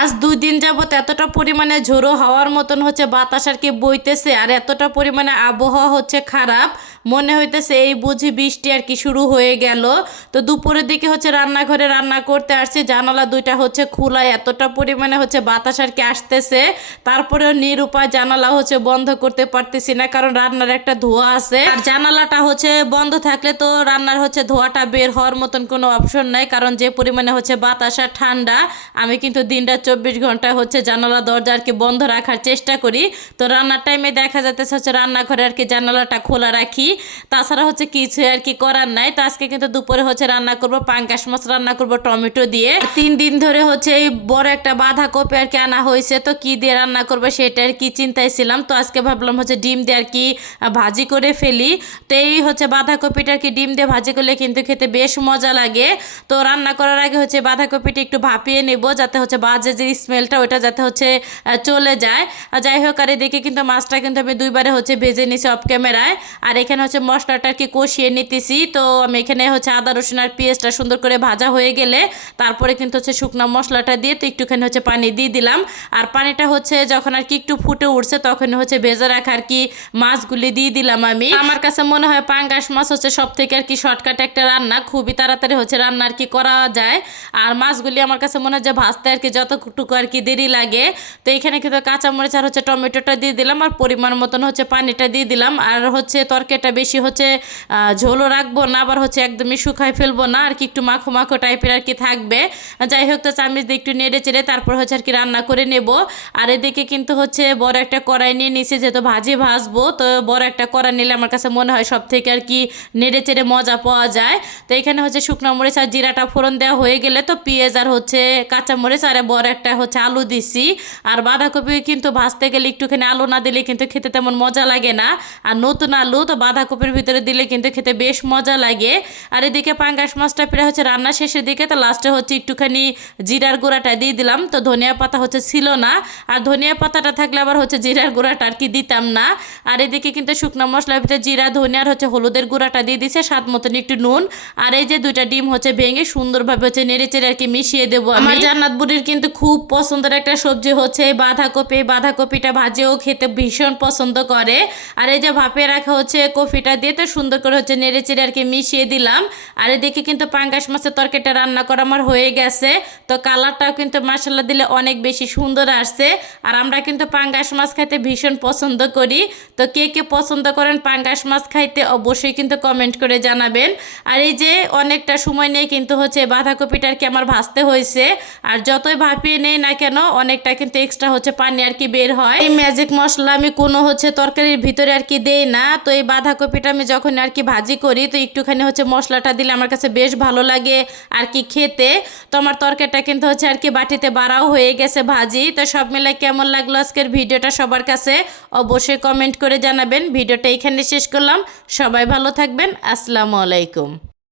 আজ 2 দিন যাবত এতটা পরিমাণে ঝোড়ো হওয়ার মতন হচ্ছে বাতাস আর কি বইতেছে, আর এতটা পরিমাণে আবহাওয়া হচ্ছে খারাপ, মনে হইতেছে এই বুঝি বৃষ্টি আর কি শুরু হয়ে গেল। তো দুপুরের দিকে হচ্ছে রান্নাঘরে রান্না করতে আসছি, জানালা দুইটা হচ্ছে খোলা, এতটা পরিমাণে হচ্ছে বাতাস আর কি আসতেছে, তারপরেও নিরুপায় জানালা হচ্ছে বন্ধ করতে পারতেছি না, কারণ রান্নার একটা ধোঁয়া আছে, আর জানালাটা হচ্ছে বন্ধ থাকলে তো রান্নার হচ্ছে ধোঁয়াটা বের হওয়ার মতন কোনো অপশন নাই, কারণ যে পরিমাণে হচ্ছে বাতাস আর ঠান্ডা। আমি কিন্তু দিনটা 24 ঘন্টা হচ্ছে জানালা দরজা আর কি বন্ধ রাখার চেষ্টা করি। তো রান্নার টাইমে দেখা যাচ্ছে হচ্ছে রান্নাঘরে আর কি জানালাটা খোলা রাখি, তাছাড়া হচ্ছে কিছু আর কি করার নাই। তো আজকে কিন্তু দুপুরে হচ্ছে রান্না করব পাঙ্গাস মাছ, রান্না করব টমেটো দিয়ে। 3 দিন ধরে হচ্ছে এই বড় একটা বাঁধাকপি আর কি আনা হয়েছে, তো কি দিয়ে রান্না করবো সেটা আর কি চিন্তায় ছিলাম। তো আজকে ভাবলাম হচ্ছে ডিম দিয়ে আর কি ভাজি করে ফেলি। তো এই হচ্ছে বাঁধাকপিটা আর কি ডিম দিয়ে ভাজি করলে কিন্তু খেতে বেশ মজা লাগে। তো রান্না করার আগে হচ্ছে বাঁধাকপিটা একটু ভাপিয়ে নেব, যাতে হচ্ছে বাজে যে স্মেলটা ওটা যাতে হচ্ছে চলে যায়। যাই হোক, আর এদিকে কিন্তু মাছটা কিন্তু আমি 2বারে হচ্ছে ভেজে নিছি অফ ক্যামেরায়, আর এখানে হচ্ছে মশলাটা আর কি কষিয়ে নিতেছি। তো আমি এখানে হচ্ছে আদা রসুন আর পেঁয়াজটা সুন্দর করে ভাজা হয়ে গেলে তারপরে কিন্তু হচ্ছে শুকনো মশলাটা দিয়ে তো একটুখানি হচ্ছে পানি দিয়ে দিলাম, আর পানিটা হচ্ছে যখন আর কি একটু ফুটে উঠছে তখন হচ্ছে ভেজে রাখা আর কি মাছগুলি দিয়ে দিলাম আমি। আমার কাছে মনে হয় পাঙ্গাস মাছ হচ্ছে সব থেকে আর কি শর্টকাট একটা রান্না, খুবই তাড়াতাড়ি হচ্ছে রান্না আর কি করা যায়, আর মাছগুলি আমার কাছে মনে হয় যে ভাজতে আর কি যতটুকু আর কি দেরি লাগে। তো এখানে কিন্তু কাঁচামরিচ আর হচ্ছে টমেটোটা দিয়ে দিলাম, আর পরিমাণ মতন হচ্ছে পানিটা দিয়ে দিলাম, আর হচ্ছে তরকারিটা বেশি হচ্ছে ঝোলও রাখবো না, আবার হচ্ছে একদমই শুকাই ফেলবো না, আর কি একটু মাখো মাখো টাইপের আর কি থাকবে। যাই হোক, তো চামচ দিয়ে একটু নেড়ে চেড়ে তারপর হচ্ছে আর কি রান্না করে নেব। আর এদিকে কিন্তু হচ্ছে বড় একটা কড়াই নিয়ে নিচে, যেহেতু ভাজবো, তো বড় একটা কড়াই নিলে আমার কাছে মনে হয় সব থেকে আর কি নেড়ে চেড়ে মজা পাওয়া যায়। তো এখানে হচ্ছে শুকনো মরিচ আর জিরাটা ফোড়ন দেওয়া হয়ে গেলে তো পেঁয়াজ আর হচ্ছে কাঁচামরিচ আর বড় একটা হচ্ছে আলু দিছি। আর বাঁধাকপি কিন্তু ভাজতে গেলে একটুখানি আলু না দিলে কিন্তু খেতে তেমন মজা লাগে না, আর নতুন আলু তো বাঁধাকপির ভিতরে দিলে কিন্তু খেতে বেশ মজা লাগে। আর এদিকে পাঙ্গাস মাছটা প্রায় হচ্ছে রান্না শেষের দিকে, তো লাস্টে হচ্ছে একটুখানি জিরার গুঁড়াটা দিয়ে দিলাম। তো ধনিয়া পাতা হচ্ছে ছিল না, আর ধনিয়া পাতাটা থাকলে আবার হচ্ছে জিরার গুঁড়াটা আর কি দিতাম না। আর এদিকে কিন্তু শুকনো মশলার ভিতরে জিরা ধনিয়া আর হচ্ছে হলুদের গুঁড়াটা দিয়ে দিছে, স্বাদ মতন একটু নুন, আর এই যে 2টা ডিম হচ্ছে ভেঙে সুন্দরভাবে হচ্ছে নেড়ে চেড়ে আর কি মিশিয়ে দেবো। আমার জান্নাত বুড়ির কিন্তু খুব পছন্দের একটা সবজি হচ্ছে বাঁধাকপি, বাঁধাকপিটা ভাজেও খেতে ভীষণ পছন্দ করে। আর এই যে ভাপে রাখা হচ্ছে কপিটা দিয়ে তো সুন্দর করে হচ্ছে নেড়ে চেড়ে আর কি মিশিয়ে দিলাম। আর এদিকে কিন্তু পাঙ্গাস মাছের তরকারিটা রান্না করা আমার হয়ে গেছে, তো কালারটাও কিন্তু মাশাআল্লাহ দিলে অনেক বেশি সুন্দর আসছে। আর আমরা কিন্তু পাঙ্গাস মাছ খাইতে ভীষণ পছন্দ করি, তো কে কে পছন্দ করেন পাঙ্গাস মাছ খাইতে অবশ্যই কিন্তু কমেন্ট করে জানাবেন। আর এই যে অনেকটা সময় নিয়ে কিন্তু হচ্ছে বাঁধাকপিটা আর কি আমার ভাজতে হয়েছে, আর যতই ভাপিয়ে নেই না কেন অনেকটা কিন্তু এক্সট্রা হচ্ছে পানি আর কি বের হয়। এই ম্যাজিক মশলা আমি কোনো হচ্ছে তরকারির ভিতরে আর কি দেই না, তো এই বাঁধাকপিটা আমি যখন আর কি ভাজি করি তো একটুখানি হচ্ছে মশলাটা দিলে আমার কাছে বেশ ভালো লাগে আর কি খেতে। তো আমার তরকারিটা কিন্তু হচ্ছে আর কি বাটিতে বাড়াও হয়ে গেছে ভাজি। তো সব মিলে কেমন লাগলো আজকের ভিডিওটা সবার কাছে অবশ্যই কমেন্ট করে জানাবেন। ভিডিওটা এখানে শেষ করলাম, সবাই ভালো থাকবেন, আসসালামু আলাইকুম।